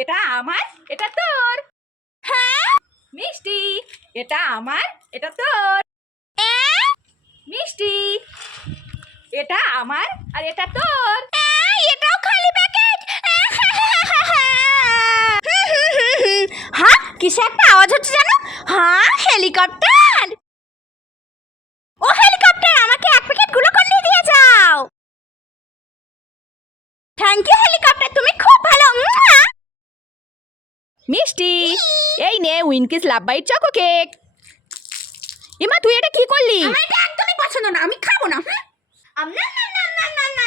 এটা আমার, এটা তোর। হ্যাঁ মিষ্টি, এটা আমার, এটা তোর। মিষ্টি, এটা আমার আর এটা তোর। এটাও খালি প্যাকেট। হ্যাঁ কিসে একটা আওয়াজ হচ্ছে জানো? হ্যাঁ হেলিকপ্টার। ও হেলিকপ্টার, আমাকে এক প্যাকেট গ্লুকন ডি দিয়ে যাও। থ্যাংক ইউ হেলিকপ্টার, তুমি খুব ভালো। মিষ্টি, এই নে উইনকিস লাভ বাইট চকো কেক। এমা তুই এটা কি করলি? আমার এটা একদমই পছন্দ না, আমি খাবো না। না না না না না না